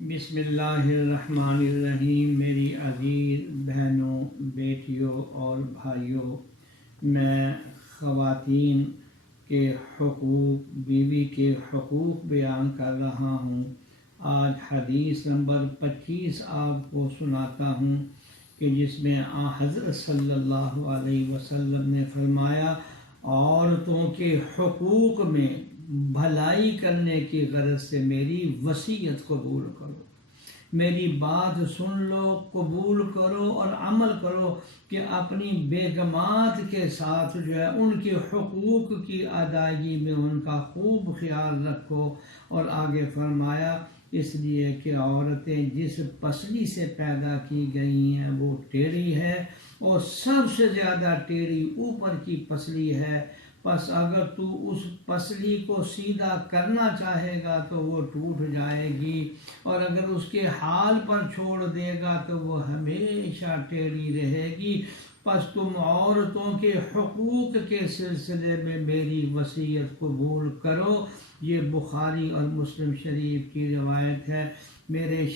بسم اللہ الرحمن الرحیم۔ میری عزیز بہنوں، بیٹیوں اور بھائیوں، میں خواتین کے حقوق، بیوی کے حقوق بیان کر رہا ہوں۔ آج حدیث نمبر 25 آپ کو سناتا ہوں کہ جس میں حضرت صلی اللہ علیہ وسلم نے فرمایا، عورتوں کے حقوق میں بھلائی کرنے کی غرض سے میری وصیت قبول کرو، میری بات سن لو، قبول کرو اور عمل کرو کہ اپنی بیگمات کے ساتھ جو ہے ان کے حقوق کی ادائیگی میں ان کا خوب خیال رکھو۔ اور آگے فرمایا، اس لیے کہ عورتیں جس پسلی سے پیدا کی گئی ہیں وہ ٹیڑھی ہے، اور سب سے زیادہ ٹیڑھی اوپر کی پسلی ہے۔ پس اگر تو اس پسلی کو سیدھا کرنا چاہے گا تو وہ ٹوٹ جائے گی، اور اگر اس کے حال پر چھوڑ دے گا تو وہ ہمیشہ ٹیڑھی رہے گی۔ پس تم عورتوں کے حقوق کے سلسلے میں میری وصیت قبول کرو۔ یہ بخاری اور مسلم شریف کی روایت ہے۔ میرے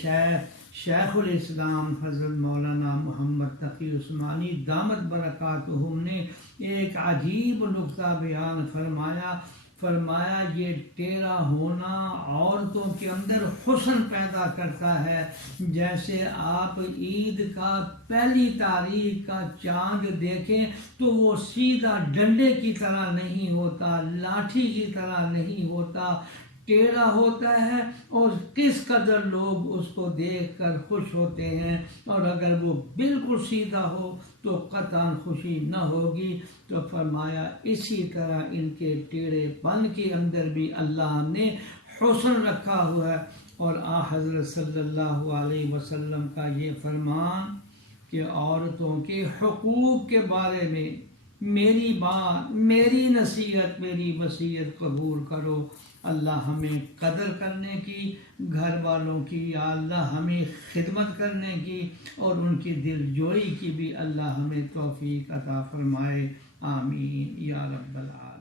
شیخ الاسلام حضرت مولانا محمد تقی عثمانی دامت برکاتہم نے ایک عجیب نکتہ بیان فرمایا یہ ٹیڑھا ہونا عورتوں کے اندر حسن پیدا کرتا ہے۔ جیسے آپ عید کا پہلی تاریخ کا چاند دیکھیں تو وہ سیدھا ڈنڈے کی طرح نہیں ہوتا، لاٹھی کی طرح نہیں ہوتا، ٹیڑھا ہوتا ہے، اور کس قدر لوگ اس کو دیکھ کر خوش ہوتے ہیں، اور اگر وہ بالکل سیدھا ہو تو قطعاً خوشی نہ ہوگی۔ تو فرمایا اسی طرح ان کے ٹیڑھے پن کے اندر بھی اللہ نے حسن رکھا ہوا ہے۔ اور حضرت صلی اللہ علیہ وسلم کا یہ فرمان کہ عورتوں کے حقوق کے بارے میں میری بات، میری نصیحت، میری وصیت قبول کرو۔ اللہ ہمیں قدر کرنے کی، گھر والوں کی، یا اللہ ہمیں خدمت کرنے کی اور ان کی دل جوئی کی بھی اللہ ہمیں توفیق عطا فرمائے۔ آمین یا رب العالمین۔